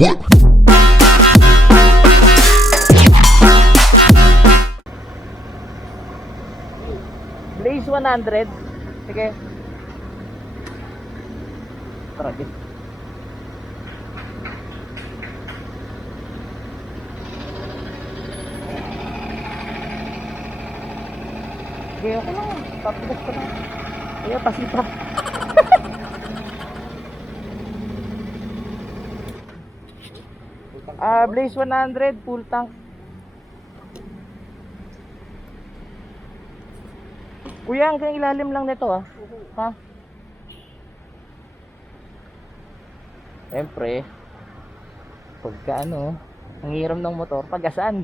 What? Blaze 100. Sige. Tara, git. Sige, ako lang. Papigas ko na. Kaya, pasipa. Blaze 100, full tank. Kuya, hanggang ilalim lang nito ha? Siyempre, pagka ang hiram ng motor, pagasan.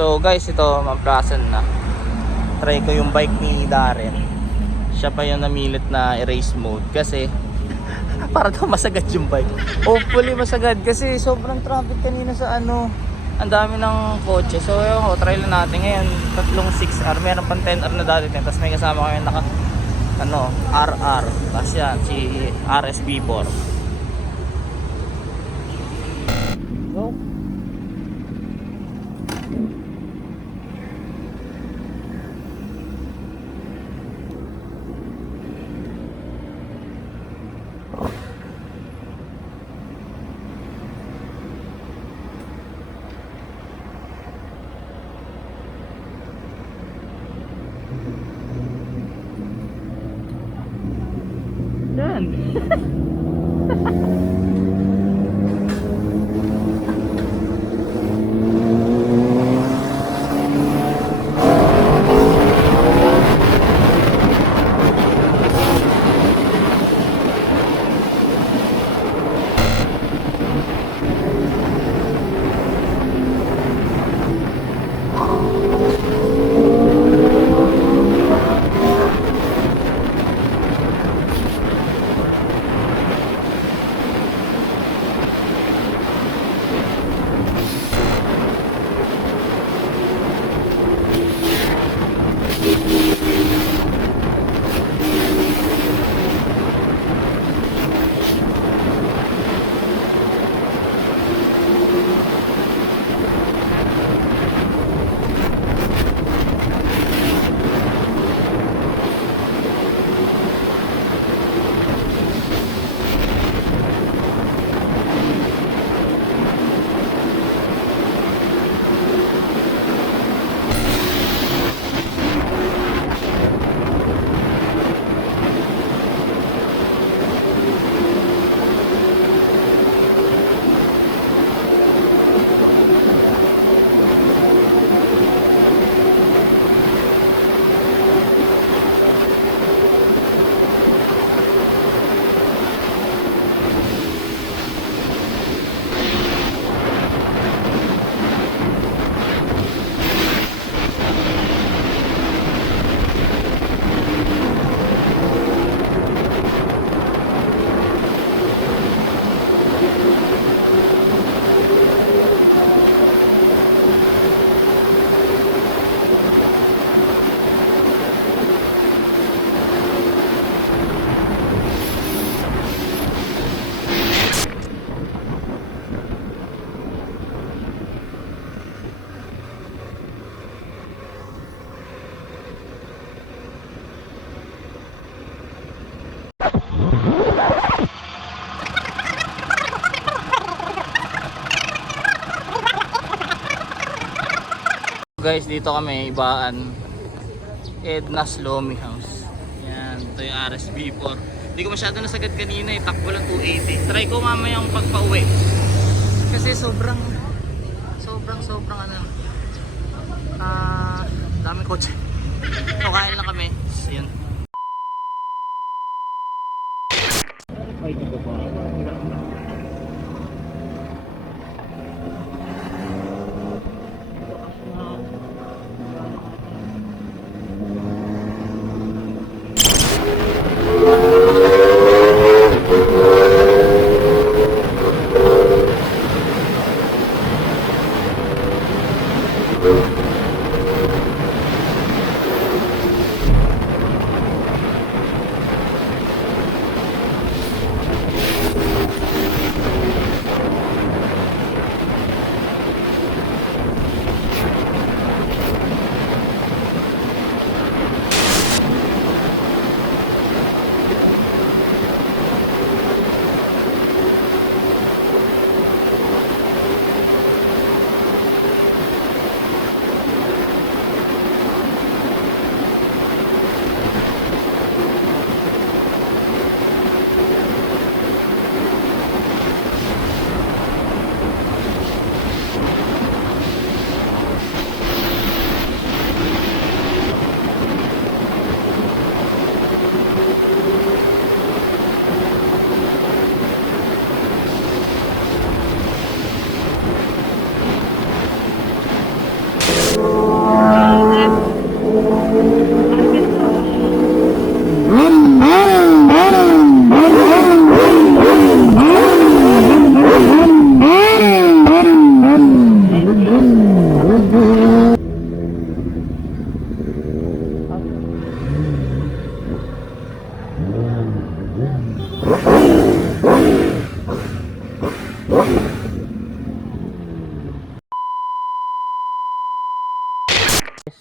So guys, ito mamplasan na. Try ko yung bike ni Darren. Siya pa yung namilit na erase mode kasi para daw masagad yung bike. Hopefully masagad kasi sobrang traffic kanina sa ang dami ng kotse. So yun, try lang natin ngayon. Tatlong 6R, meron pang 10R na dati. Tapos may kasama kami naka RR. Tapos yan, si RSV4. Go. Yan. guys, dito kami, Ibaan. Edna's Lomi House. Yan, ito yung RSV4. Hindi ko masyado nasagad kanina, takbo lang 280. Try ko mamaya yung pagpa-uwi. Kasi sobrang ano. Daming kotse. So kain lang kami. Yun. Ay, dito pa.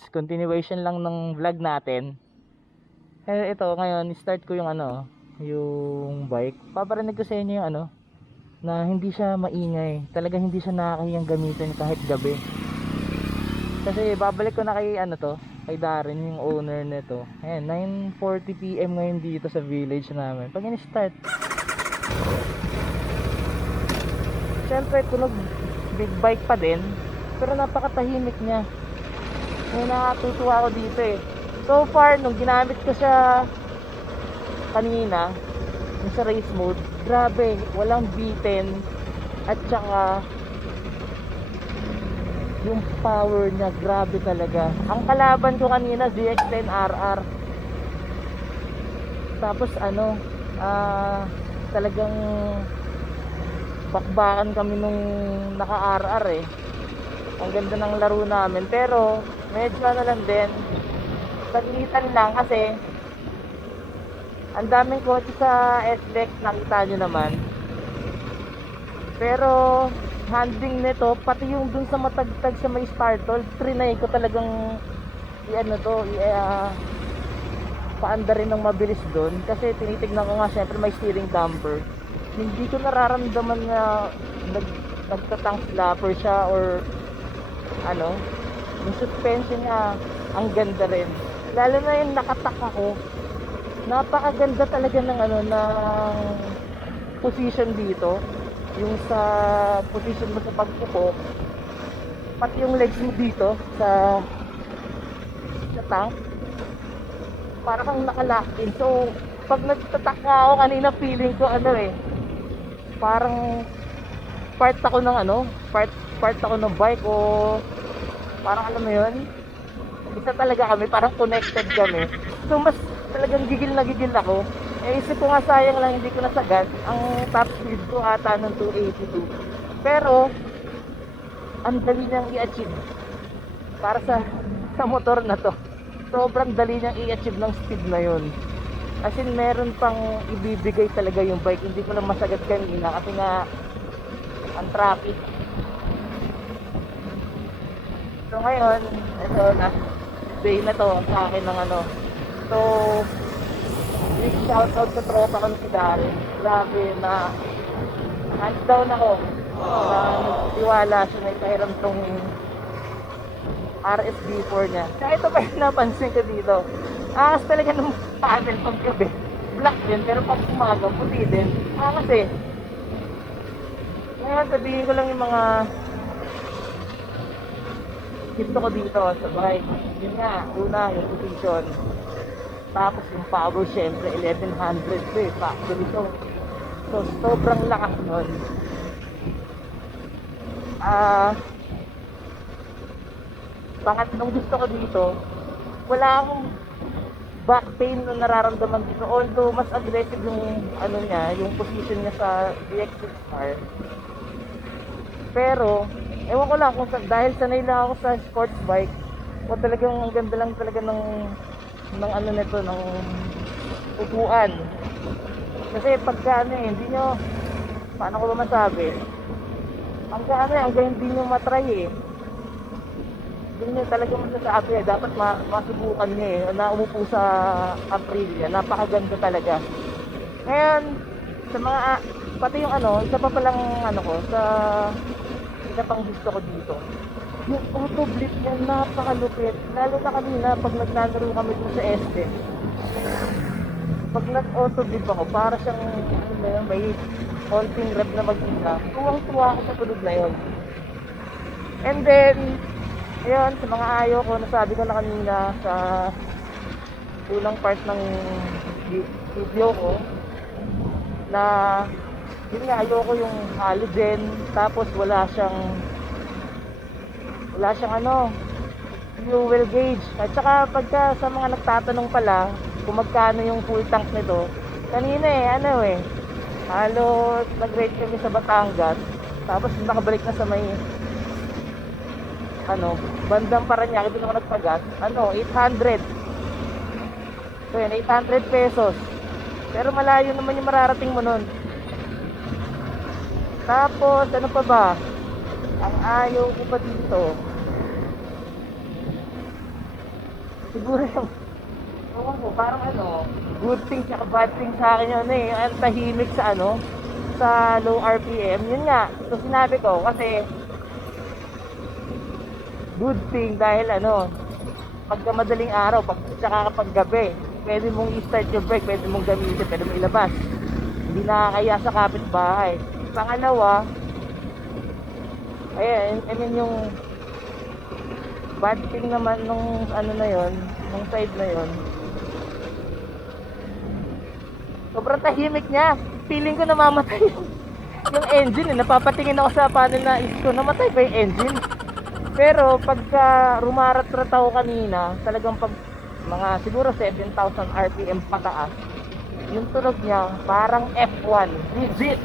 Continuation lang ng vlog natin. Ito ngayon, start ko yung yung bike. Paparinig ko sa inyo yung na hindi siya maingay. Talaga hindi siya nakakahiyang gamitin kahit gabi. Kasi babalik ko na kay kay Darren, yung owner nito. Ayan, 9:40 PM ngayon dito sa village namin. Pag in-start, syempre tunog big bike pa din, pero napakatahimik niya. May nakatutuwa ako dito eh. So far, nung ginamit ko siya kanina, yung sa race mode, grabe, walang bitin. At saka yung power niya, grabe talaga. Ang kalaban ko kanina, ZX-10RR. Tapos talagang bakbakan kami nung naka-RR eh. Ang ganda ng laro namin, pero medyo lang din, saglitan lang kasi ang daming kotse sa SLEX, nakita nyo naman. Pero handling nito, pati yung dun sa matagtag sa may startle, trinay ko talagang paanda rin ng mabilis dun, kasi tinitignan ko nga syempre may steering damper. Hindi ko nararamdaman na nagtatang slapper siya or yung suspension niya, ang ganda rin. Lalo na yung nakatak ako, napakaganda talaga ng ng position dito. Yung sa position mo sa pagpupo, pati yung legs mo dito sa tank, para kang nakalock in. So pag nagtatak ako kanina, feeling ko parang part ako ng bike, o parang alam mo yun, isa talaga kami, parang connected kami. So mas talagang gigil na gigil ako. Isip ko nga, sayang lang hindi ko nasagad. Ang top speed ko ata ng 282, pero ang dali niyang i-achieve para sa motor na to. Sobrang dali niyang i-achieve ng speed na yun. As in, meron pang ibibigay talaga yung bike. Hindi ko lang masagad kanina kasi nga ang traffic. So ngayon, ito na day na to sa akin ng So big shoutout sa Tropa ko si Darren. Grabe na hands down ako na nagtiwala siya na ipahiram tong RSV4 niya. Kaya ito pa yung napansin ko dito. Angas talaga ng panel pag gabi. Black din, pero pag umaga, puti din. Angas eh. Ngayon, sabihin ko lang yung mga gusto ko dito sa bike. Yun nga, una, yung position. Tapos yung power, syempre, 1100 to eh, factory to. So, sobrang lakas nun. Pangatlong gusto ko dito, wala akong back pain na nararamdaman dito. Although, mas aggressive yung, ano niya, yung position niya sa DX6R. Pero, ewan ko lang kung dahil sanay lang ako sa sports bike, o talagang ang ganda lang talaga ng ano nito, ng upuan. Kasi pagka ano eh, hindi nyo, paano ko ba masabi? Hanggang hindi nyo matry eh. Hindi nyo talaga masasabi eh. Dapat masubukan nyo eh, na umupo sa Aprilia. Napakaganda talaga. Ngayon, sa mga, pati yung ano, isa pa palang ano ko, sa isa pang gusto ko dito. Yung auto blip niya, napakalupit. Lalo na kanina, pag naglalaro kami dun sa este. Pag nag-auto blip ako, para siyang may konting rev na mag-ina. Tuwang-tuwa ako sa tulog na yun. And then, ayun, sa mga ayaw ko, nasabi ko na kanina sa unang part ng video ko, na yun nga, ayoko yung halogen, tapos wala siyang ano, fuel gauge. At saka pagka sa mga nagtatanong pala kung magkano yung full tank nito, kanina halos nag-rate kami sa Batangas, tapos nakabalik na sa may bandang Paranaque, doon ako nagpagas, 800. So yun, 800 pesos. Pero malayo naman yung mararating mo nun. Tapos ano pa ba, ang ayaw ko pa dito, siguro yung parang good thing tsaka bad thing sa akin yun ang tahimik sa sa low RPM. Yun nga, so sinabi ko kasi good thing dahil pagka madaling araw, tsaka kapag gabi, pwede mong i-start yung brake, pwede mong gamitin, pwede mong ilabas, hindi nakakaya sa kapitbahay. Pangalawa, ayan, yung bad thing naman nung na yon, nung side na yon, sobrang tahimik niya. Feeling ko namamatay yung engine napapatingin ako sa panel na isip ko, namatay pa yung engine. Pero pagka rumarat-rat ako kanina, talagang pag mga siguro 7,000 RPM pataas, yung tunog niya parang F1, legit.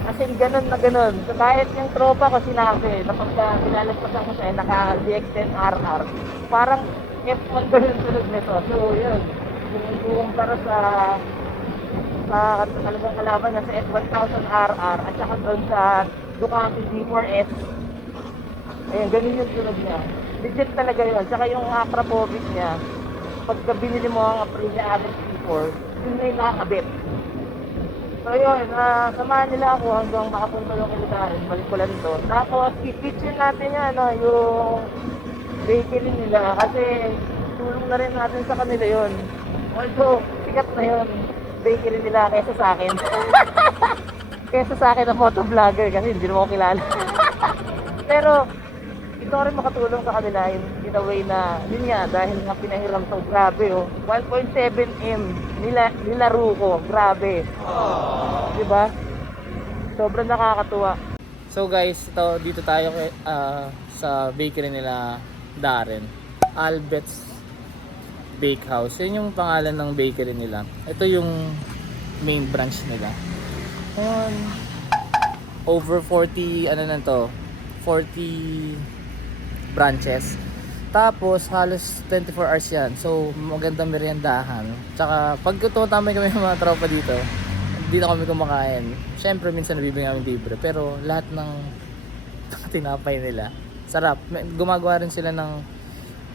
Kasi ganun na ganun. So kahit yung tropa ko sinabi na pagka nilalagpasan ko siya naka DX10RR, parang F1 ganun tunog nito. So yun, yung para sa talagang kalaban na sa S1000RR at saka doon sa Ducati V4S, ayan, ganun yung tunog niya. Legit talaga yun. Saka yung acropovic niya, pagka binili mo ang Aprilia RSV4, yun na yung nakakabit. So yun, samahan nila ako hanggang makapunta yung kilitarin. Balik ko lang ito. Tapos, i-kitchen natin yan, yung bakery nila. Kasi, tulong na rin natin sa kanila yun. Also, sikat na yun. Bakery nila kaysa sa akin. Kaysa sa akin na motovlogger kasi hindi naman ako kilala. Pero, ito rin makatulong sa kanila in a way na, yun nga, dahil nga pinahiram to, grabe 1.7M nilaro ko, grabe. Diba? Sobrang nakakatuwa. So guys, dito tayo sa bakery nila Darren, Albert's Bakehouse. Yun yung pangalan ng bakery nila. Ito yung main branch nila. Ngayon, over 40 40 branches. Tapos halos 24 hours yan. So magandang meriendahan. Tsaka pag tumatambay kami ng mga tropa dito kami kumakain. Syempre minsan nabibigyan kami libre, pero lahat ng tinapay nila sarap. Gumagawa rin sila ng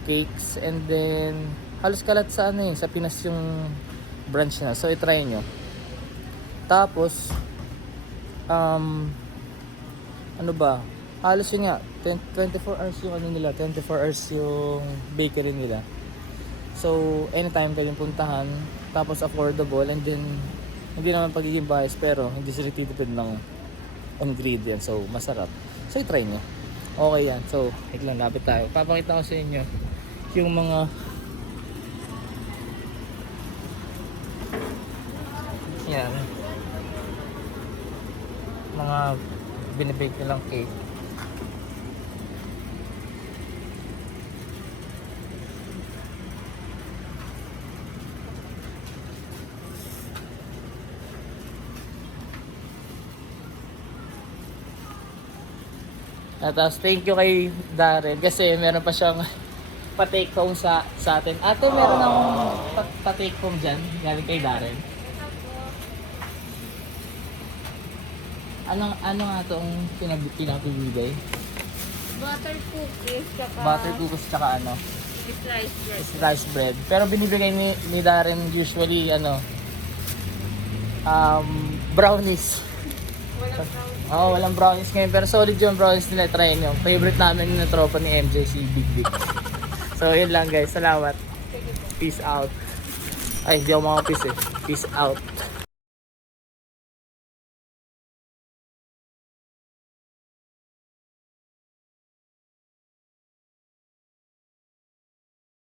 cakes, and then halos kalat sa sa Pinas yung branch na. So i-try nyo. Tapos halos yun nga, 24 hours yung ano nila, 24 hours yung bakery nila. So, anytime pwedeng puntahan, tapos affordable, and then hindi naman pagiging bias, pero hindi sila titipid ng ingredients, so masarap. So, i-try nyo. Okay yan. So, lang, lapit tayo. Papakita ko sa inyo yung mga yan, mga binibake nilang cake. At thank you kay Darren kasi meron pa siyang pa-take home sa atin. Ato, meron akong pa-take home dyan galing kay Darren. Ano nga itong pinapibigay? Butter cookies tsaka ano? sliced bread. Sliced bread. Pero binibigay ni Darren usually brownies. Walang brown. Oo, walang brownies ngayon. Pero solid yung brownies nila. Try nyo. Favorite namin ng tropa ni MJ, si Big Big. So, yun lang guys. Salamat. Peace out. Ay, hindi ako makapis eh. Peace out.